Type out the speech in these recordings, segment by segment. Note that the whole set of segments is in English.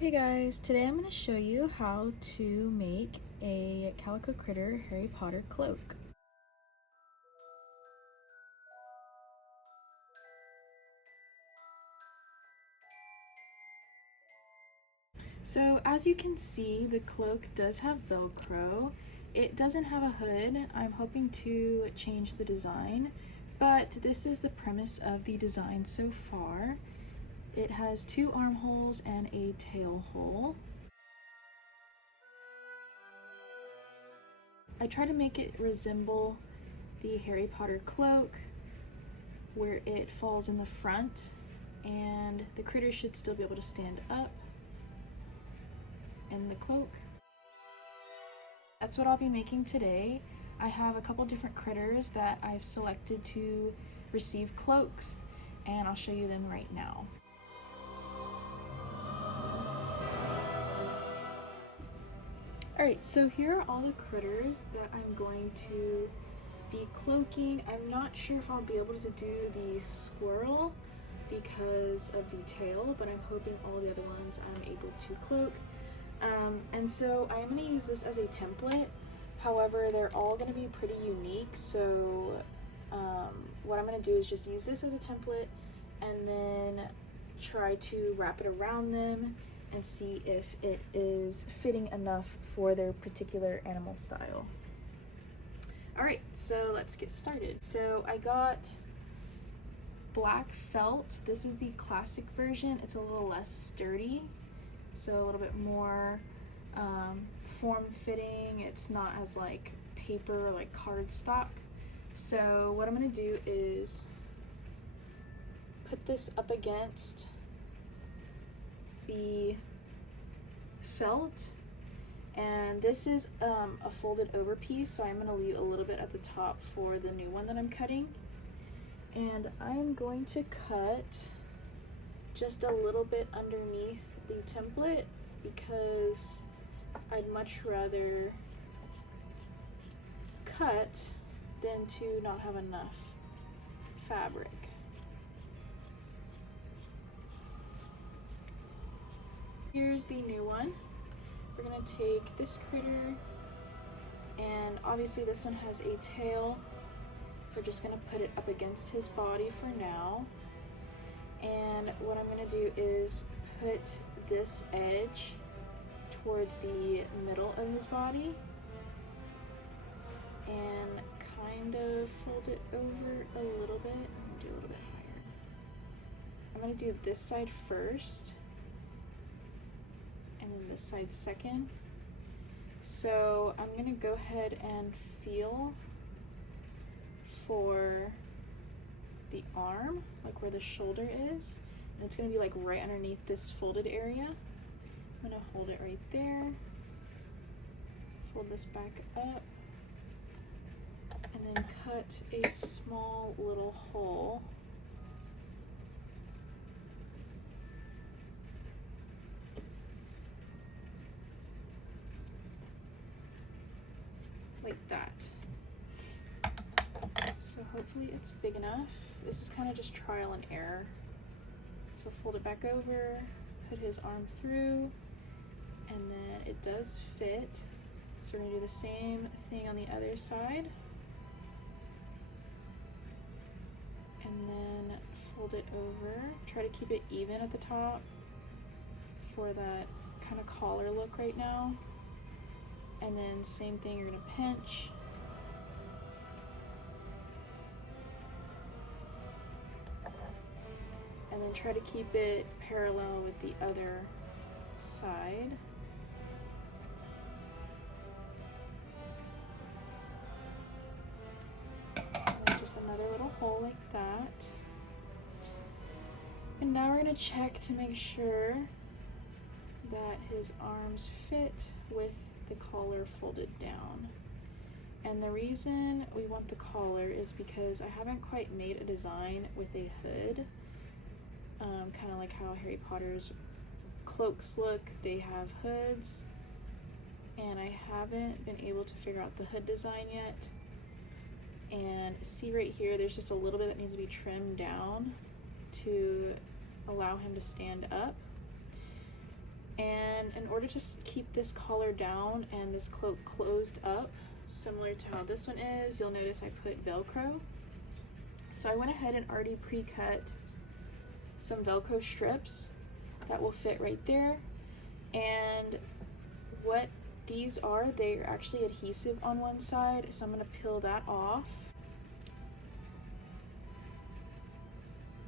Hey guys, today I'm going to show you how to make a Calico Critter Harry Potter cloak. So as you can see, the cloak does have Velcro. It doesn't have a hood. I'm hoping to change the design, but this is the premise of the design so far. It has 2 armholes and a tail hole. I try to make it resemble the Harry Potter cloak, where it falls in the front and the critter should still be able to stand up in the cloak. That's what I'll be making today. I have a couple different critters that I've selected to receive cloaks, and I'll show you them right now. Alright, so here are all the critters that I'm going to be cloaking. I'm not sure if I'll be able to do the squirrel because of the tail, but I'm hoping all the other ones I'm able to cloak. And so I'm going to use this as a template. However, they're all going to be pretty unique, so what I'm going to do is just use this as a template and then try to wrap it around them and see if it is fitting enough for their particular animal style. Alright, so let's get started. So I got black felt. This is the classic version. It's a little less sturdy, so a little bit more form-fitting. It's not as like paper or like cardstock. So what I'm going to do is put this up against the felt, and this is a folded over piece, so I'm going to leave a little bit at the top for the new one that I'm cutting. And I'm going to cut just a little bit underneath the template because I'd much rather cut than to not have enough fabric. Here's the new one. We're going to take this critter, and obviously this one has a tail. We're just going to put it up against his body for now. And what I'm going to do is put this edge towards the middle of his body and kind of fold it over a little bit. I'm going to do a little bit higher. I'm going to do this side first and then this side second. So I'm going to go ahead and feel for the arm, like where the shoulder is, and it's going to be like right underneath this folded area. I'm going to hold it right there, fold this back up, and then cut a small little hole like that. So hopefully it's big enough. This is kind of just trial and error. So fold it back over, put his arm through, and then it does fit. So we're going to do the same thing on the other side. And then fold it over. Try to keep it even at the top for that kind of collar look right now. And then same thing, you're going to pinch. And then try to keep it parallel with the other side. And then just another little hole like that. And now we're going to check to make sure that his arms fit with the collar folded down. And the reason we want the collar is because I haven't quite made a design with a hood. Kind of like how Harry Potter's cloaks look, they have hoods, and I haven't been able to figure out the hood design yet. And see right here, there's just a little bit that needs to be trimmed down to allow him to stand up. And in order to keep this collar down and this cloak closed up, similar to how this one is, you'll notice I put Velcro. So I went ahead and already pre-cut some Velcro strips that will fit right there. And what these are, they're actually adhesive on one side, so I'm going to peel that off.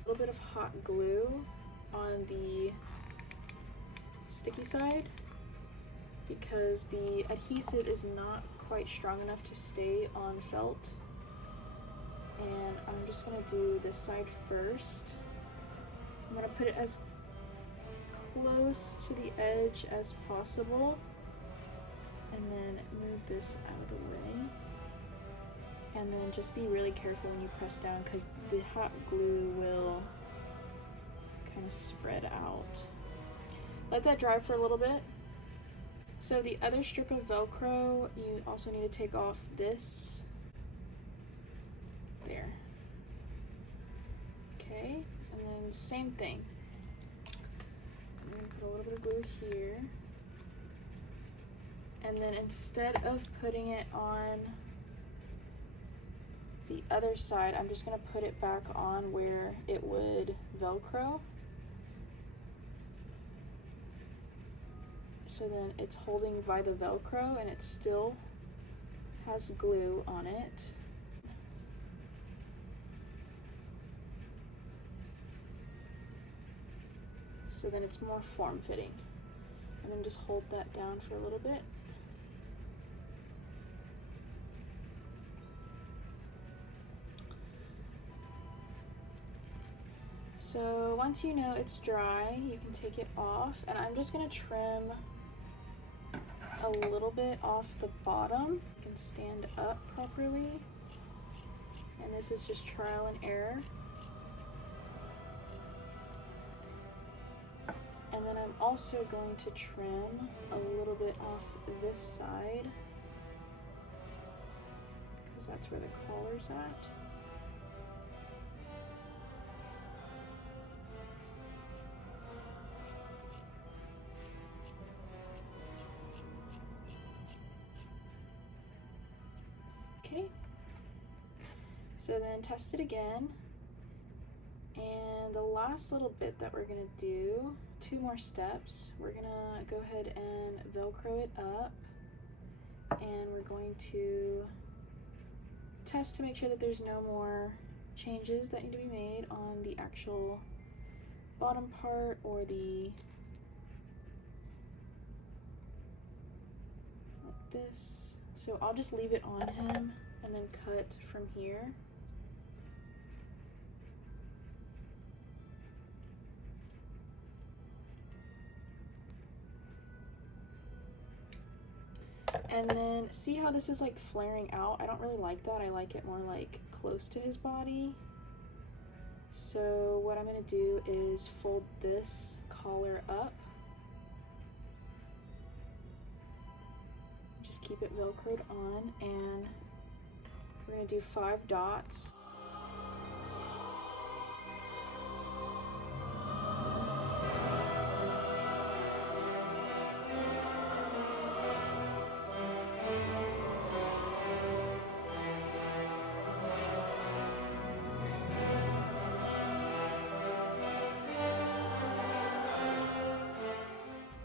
A little bit of hot glue on the sticky side because the adhesive is not quite strong enough to stay on felt. And I'm just going to do this side first. I'm going to put it as close to the edge as possible and then move this out of the way. And then just be really careful when you press down because the hot glue will kind of spread out. Let that dry for a little bit. So the other strip of Velcro, you also need to take off this. There. Okay, and then same thing. I'm going to put a little bit of glue here. And then instead of putting it on the other side, I'm just going to put it back on where it would Velcro. So then it's holding by the Velcro and it still has glue on it. So then it's more form-fitting. And then just hold that down for a little bit. So once you know it's dry, you can take it off, and I'm just going to trim a little bit off the bottom. You can stand up properly, and this is just trial and error. And then I'm also going to trim a little bit off this side because that's where the collar's at. Okay, so then test it again, and the last little bit that we're gonna do, 2 more steps, we're gonna go ahead and Velcro it up, and we're going to test to make sure that there's no more changes that need to be made on the actual bottom part or the, like this. So I'll just leave it on him and then cut from here. And then see how this is like flaring out? I don't really like that. I like it more like close to his body. So what I'm gonna do is fold this collar up. Just keep it Velcroed on, and we're gonna do 5 dots.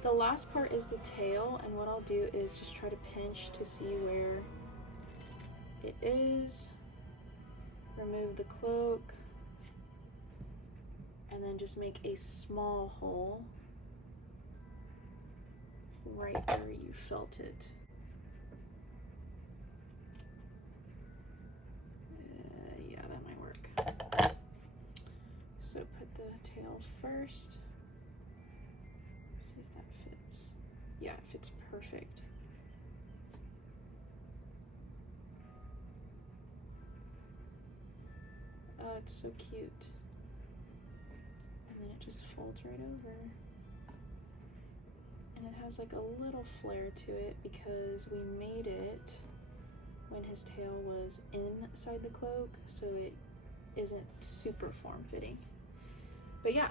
The last part is the tail, and what I'll do is just try to pinch to see where it is, remove the cloak, and then just make a small hole right where you felt it. Yeah, that might work. So put the tail first. See if that fits. Yeah, it fits perfect. Oh, it's so cute. And then it just folds right over. And it has like a little flare to it because we made it when his tail was inside the cloak, so it isn't super form-fitting. But yeah,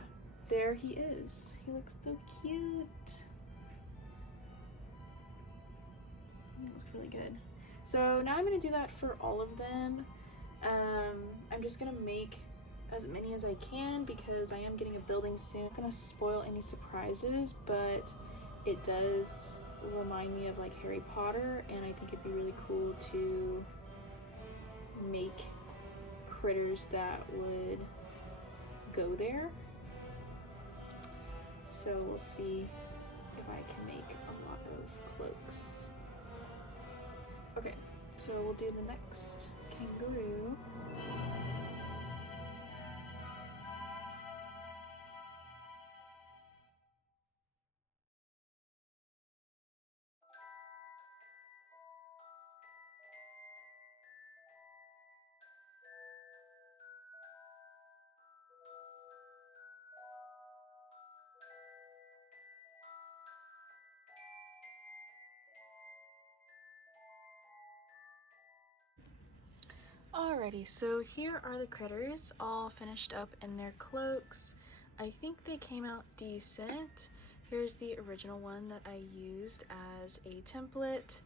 there he is. He looks so cute. really good. So now I'm gonna do that for all of them. I'm just gonna make as many as I can because I am getting a building soon. I'm not gonna spoil any surprises, but it does remind me of like Harry Potter, and I think it'd be really cool to make critters that would go there. So we'll see if I can make a lot of cloaks. Okay, so we'll do the next kangaroo. Alrighty, so here are the critters all finished up in their cloaks. I think they came out decent. Here's the original one that I used as a template,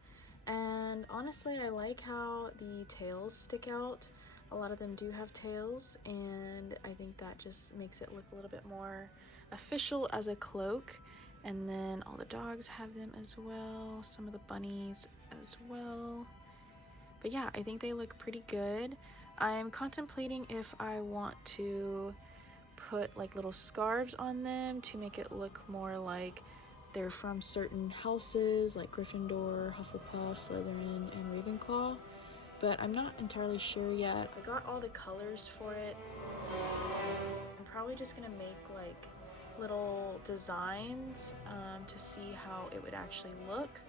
and honestly I like how the tails stick out. A lot of them do have tails, and I think that just makes it look a little bit more official as a cloak. And then all the dogs have them as well, some of the bunnies as well. But yeah, I think they look pretty good. I'm contemplating if I want to put like little scarves on them to make it look more like they're from certain houses like Gryffindor, Hufflepuff, Slytherin, and Ravenclaw. But I'm not entirely sure yet. I got all the colors for it. I'm probably just gonna make like little designs to see how it would actually look.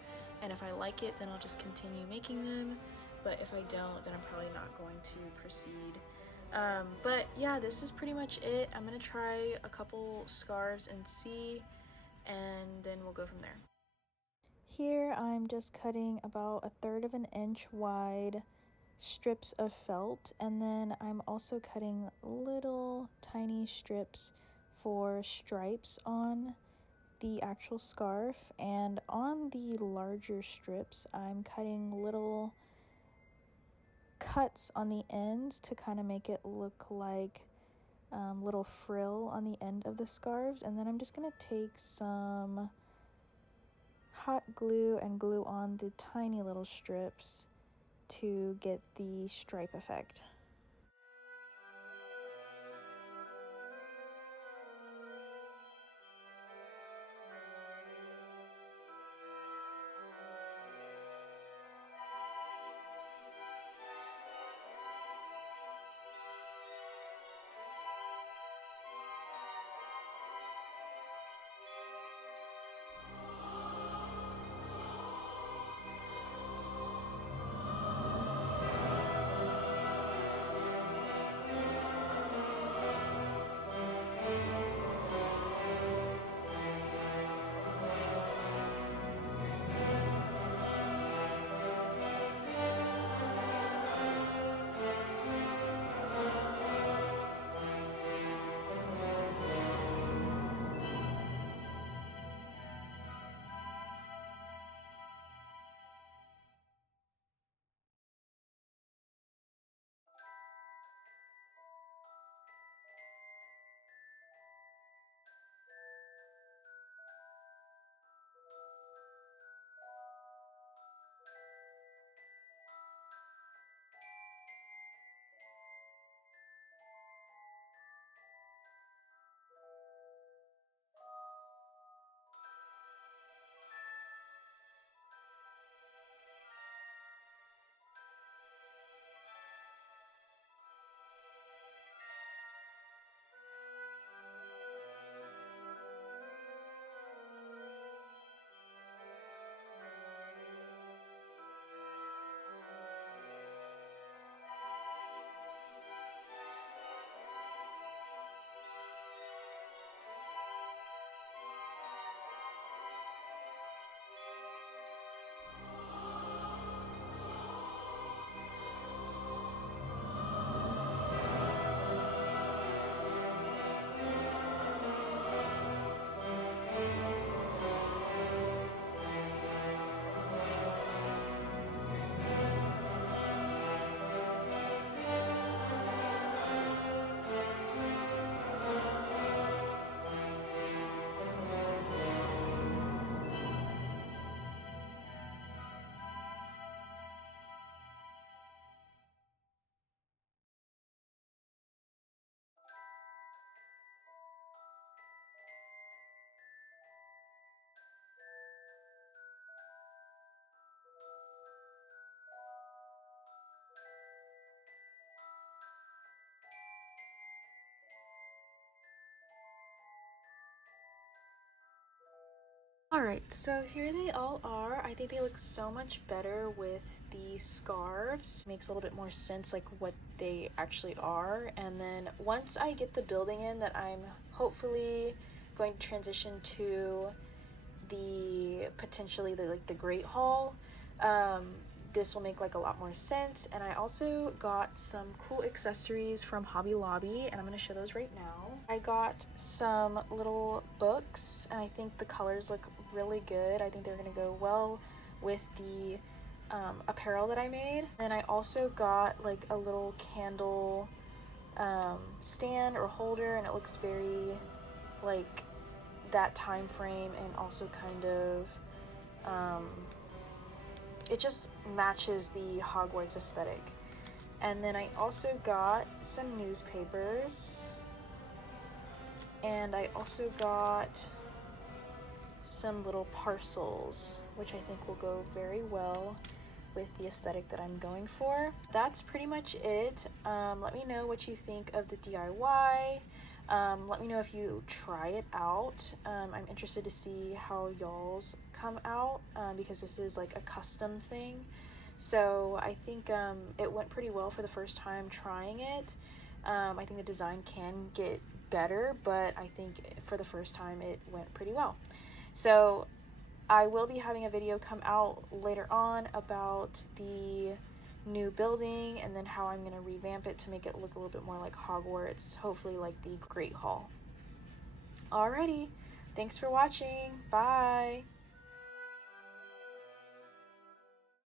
And if I like it, then I'll just continue making them. But if I don't, then I'm probably not going to proceed. But yeah, this is pretty much it. I'm gonna try a couple scarves and see, and then we'll go from there. Here I'm just cutting about 1/3 of an inch wide strips of felt, and then I'm also cutting little tiny strips for stripes on the actual scarf, and on the larger strips I'm cutting little cuts on the ends to kind of make it look like little frill on the end of the scarves. And then I'm just gonna take some hot glue and glue on the tiny little strips to get the stripe effect. Alright, so here they all are. I think they look so much better with the scarves. Makes a little bit more sense like what they actually are. And then once I get the building in that I'm hopefully going to transition to the potentially the Great Hall, this will make like a lot more sense. And I also got some cool accessories from Hobby Lobby, and I'm going to show those right now. I got some little books, and I think the colors look really good. I think they're going to go well with the apparel that I made. And I also got like a little candle stand or holder, and it looks very like that time frame, and also kind of it just matches the Hogwarts aesthetic. And then I also got some newspapers, and I also got some little parcels, which I think will go very well with the aesthetic that I'm going for. That's pretty much it. Let me know what you think of the DIY. Let me know if you try it out. I'm interested to see how y'all's come out, because this is like a custom thing. So I think it went pretty well for the first time trying it. I think the design can get better, but I think for the first time it went pretty well. So I will be having a video come out later on about the new building, and then how I'm going to revamp it to make it look a little bit more like Hogwarts, hopefully like the Great Hall. Alrighty, thanks for watching. Bye!